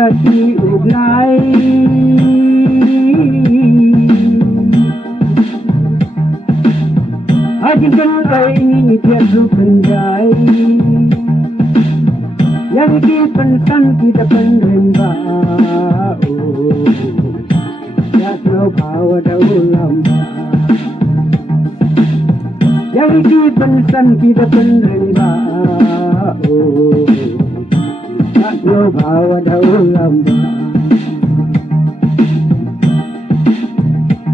kaki ulai Hajikan kau ini tiada penjai Yang dipensan kita penerima Ya kau bawa daulam Yang dipensan kita penerima Ya kau bawa daulam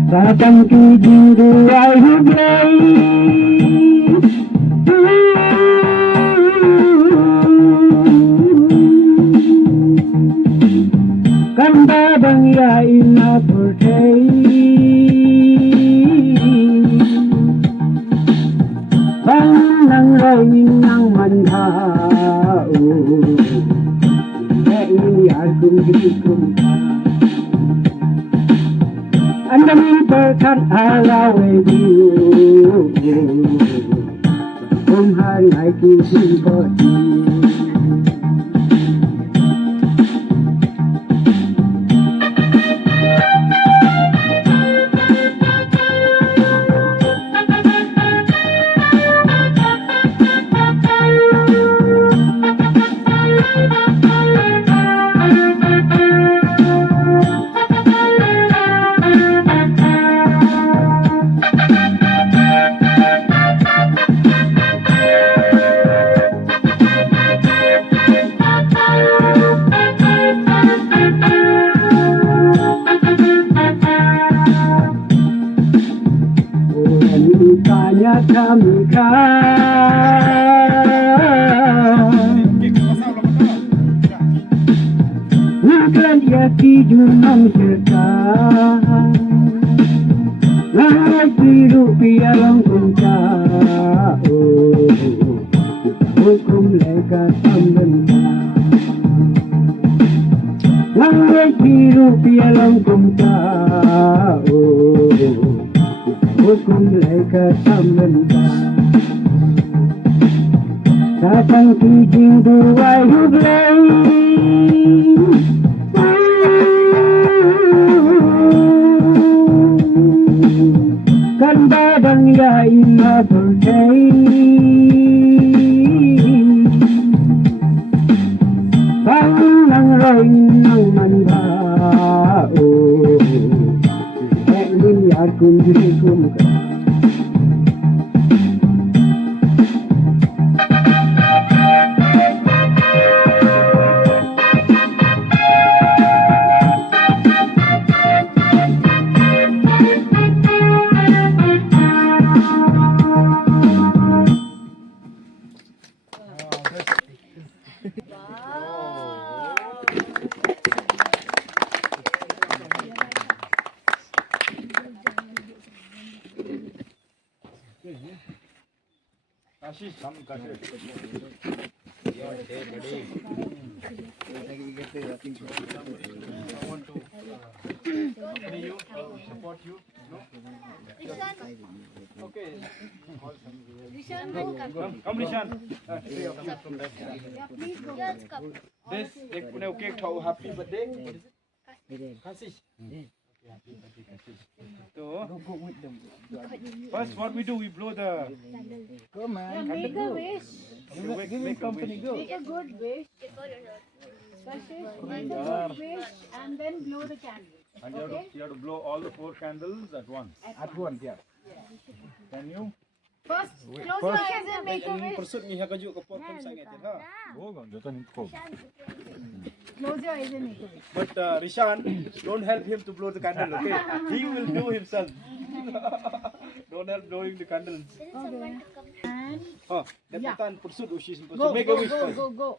Datang ke jiru ai Kanda bang ya ina putei Bang nang rai nang mantha Ya ini aku dikum Anda berkat halawe biu Kumhari haiki simpati Tanya kami Bukan dia kijunam serta Langit biru pialang kunca Hukum leka samlenta Langit biru pialang kunca Hukum leka samlenta Datang kijing dua hublay Kan badan ya ina berkei Bang nang rai nang manda Ini aku dirikum Kasih, kamu kasih. Ya, okay, buddy. I want to see you, support you. No? Okay. Come, Rishan. From that side. This, they put a cake. How happy birthday? What is it? Kasih. So, first what we do, we blow the... Go man. Make a wish. Give him company, go. Make a good wish. Kashish, make a good wish and then blow the candle. And you have to blow all the 4 candles at once. At once, yeah. Can you? First, close your eyes and make a wish. Persut ni hakajuk ke potong sangat ha. Close your eyes and make a wish. But Rishan, don't help him to blow the candle, okay? He will do himself. Don't help blowing the candles. Okay. And Oh, Deputan Persut Ushis. go, Make a go, wish go, first. go, go.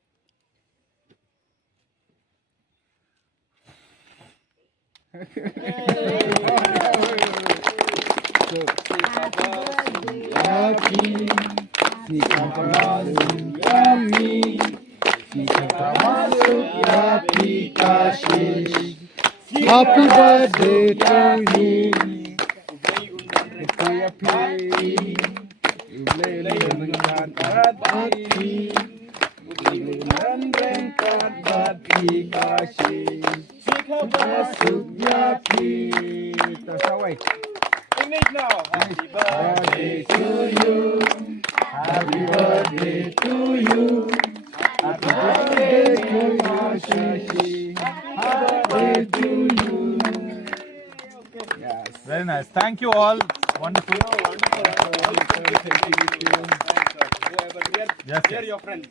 Happy, Sika masuk Yami, Sika masuk Yapi Kashish. Happy birthday to you. Yapi, Ublay dengan hati, Ublay dengan bengkat hati. kasih. Masuk ya kita sawai. English now. Happy birthday To you, happy birthday to you. Happy birthday to Ashish. Happy birthday to you. Yes. Very nice. Thank you all. Wonderful. Yes, They are yes. your friends.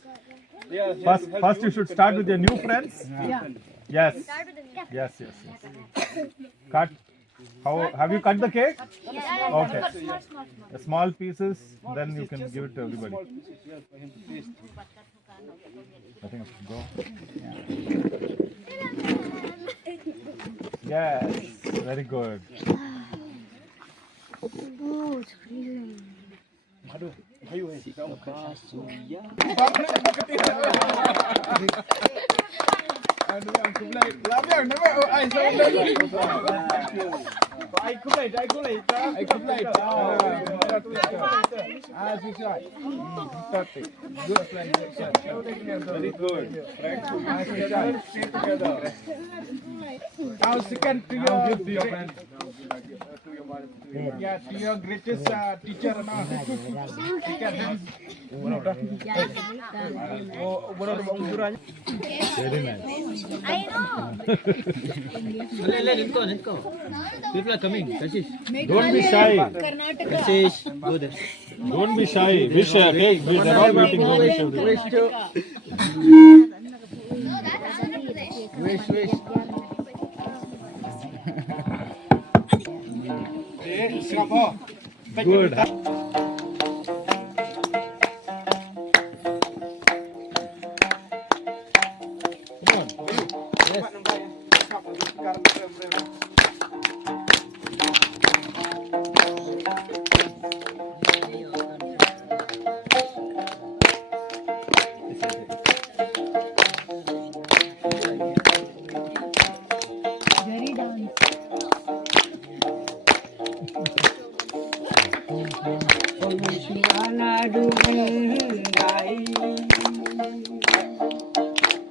They are here First, to help first you should start with your new friends. Yes. Start with the next. Yes, yes, yes. Cut. How have you cut the cake? Okay. The small pieces, then you can give it to everybody. small pieces here for him to taste. I think I should go. Yes, very good. Oh, it's freezing. Aduh, ayo hey. Aduh, aku belai. Labiang nama ai saya belai. I could Aku belai. Susah. Tapi good friend. Very good. Stay together. Now second to your friend. Yeah, to your greatest teacher now. Very nice. I know. Don't be shy. Don't be shy. Wish cake. They're all waiting. Go wish everybody. No, that's Andhra Pradesh. Wish. Good.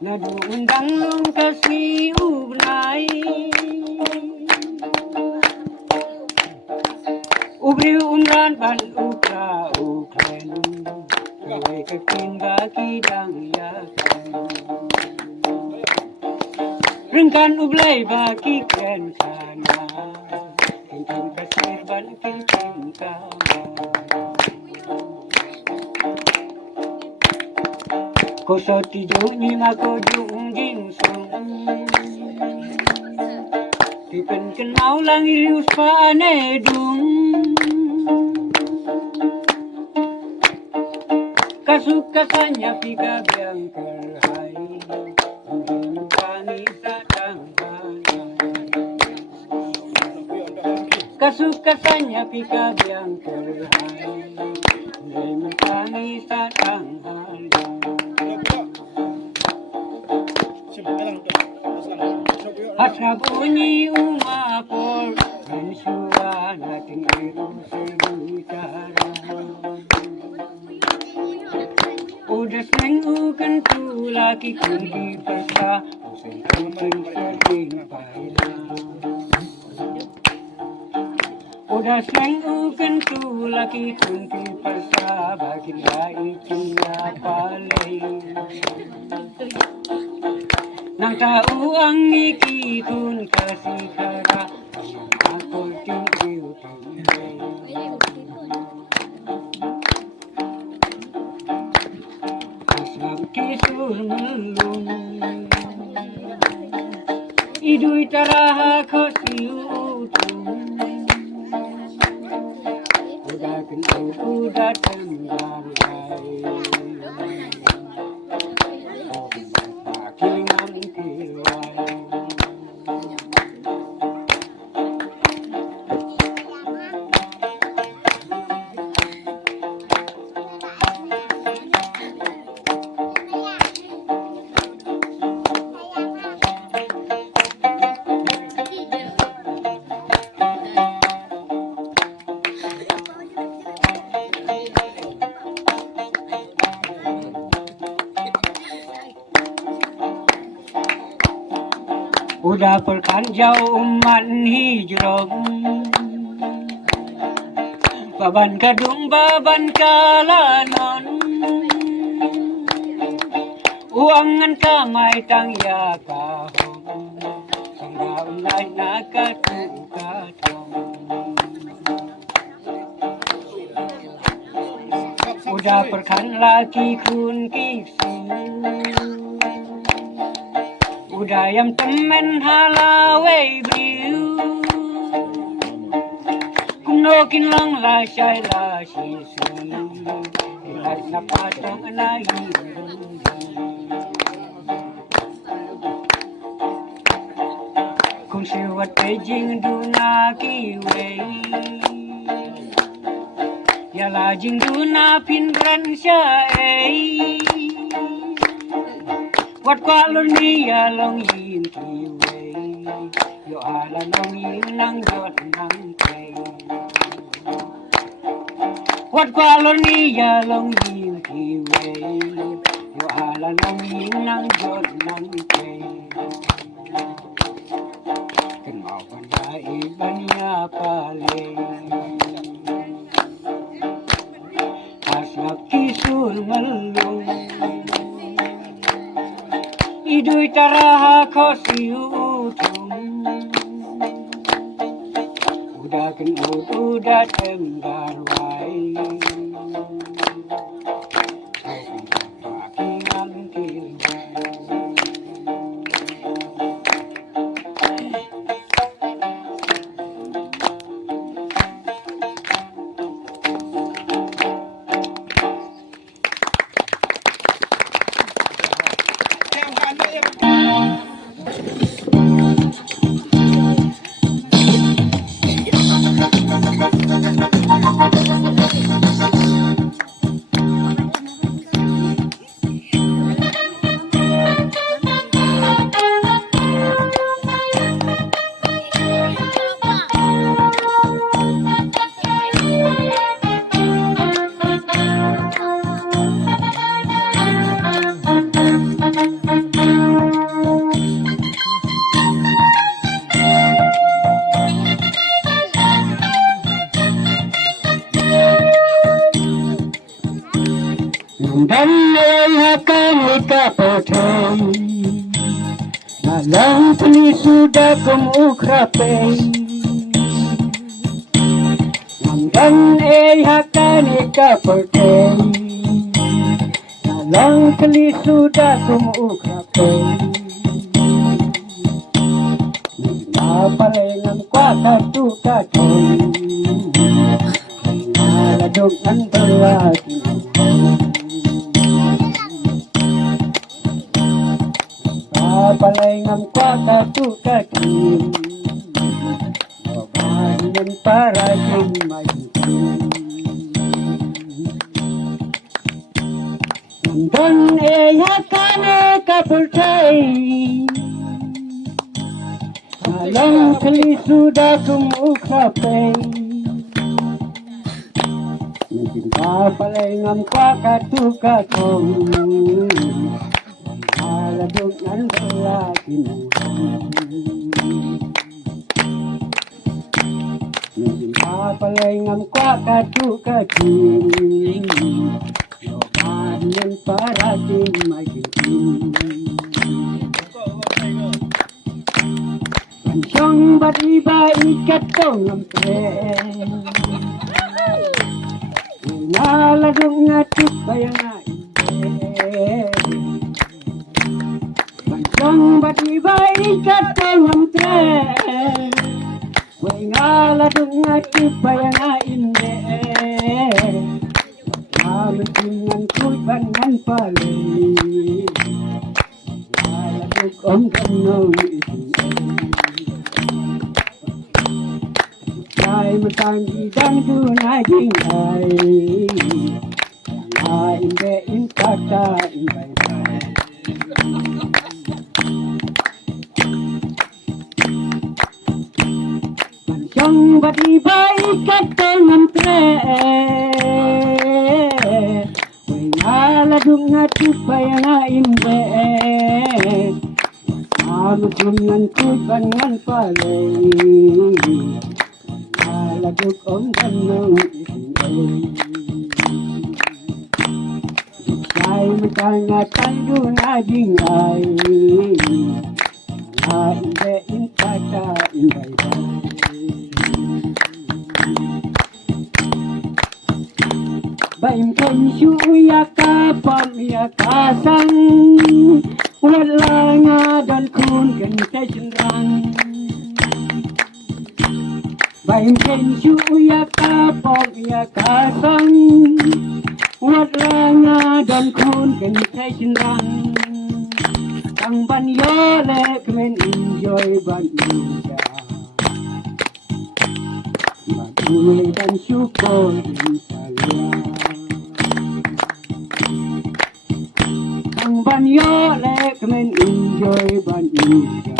Nadu undang long kasih ubnai Ubri umran ban ukra ukren Kue ketingga kidang yakin Rengkan ublay baki kren sana Kintin kasir ban kintin kama Koso tidur ni mako jung jing sung Tipen kenau lang irius paane dung Kasukasanya pika biang kerhai Mungkin pangi sadang Kasukasanya pika biang kerhai Mungkin pangi sadang Hasa bunyi umapor Mensua nating iru sebutara Udah sengukan tu laki kunti persa Usai kutin seding paila Udah sengukan tu laki kunti persa Bakin lai cina palai Nang tahu ang ikitun kasih kara Aku tinggiu Asam kisur melung Idui taraha kosiutung Udah kenal udah tenggalai udah perkanjau man hijrom baban kadung baban kalanon uangan kamay tang ya kahong sanggaw lain nakatukatom udah perkan laki kun kiksi udah yang temen halawe briu kunokin lang la syai la sisu ilat na patong na kung siwat Beijing duna kiwe yala jing duna pinran siya wat kwalon niya long yin kiwe yo ala long yin nang yot nang kay wat kwalon niya long yin kiwe yo ala long yin nang yot nang kay kenal pandai banya pale asap kisul melung idui taraha kosiutum udah kenut udah tenggar wai dan akan kapotong malang puli sudah kemukrape dan akan kapotong malang puli sudah kemukrape napalengan kuaka tukatong naladog ang terlaki palengan kuaka tukatim babanan para jemayitim nandon eyakane kapultai malang kali sudah kumukapai palengan kuaka tukatom aladog ng lalaki mo papalengan kwa katukatin yoban yan parating magitin pansiyong ba't iba ikatong ang pre naladog nga tukaya nga Yang batiba ikat dengan tren, wengala dengan tiba yang inde, kami dengan kulbangan paling, aladuk om kenal itu, saya mentangi dan tunai tinggai, yang inde inkata indai. Yang batiba ikat dengan tren, wengala dunga tiba yang inde, Amukungan kuban ngan palay Alagok om tanong isinay Say matangatan dun ading ay Hainde intata inday Baim kan syuya kapam ya kasang Wala nga dan kun kan kajenrang Baim kan syuya kapam ya kasang Wala nga dan kun kan kajenrang Kang ban yole kemen enjoy ban muda Baduwe dan syukur insya Ang banyo lek men enjoy ban muda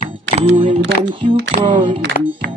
Atuel ban syukur insya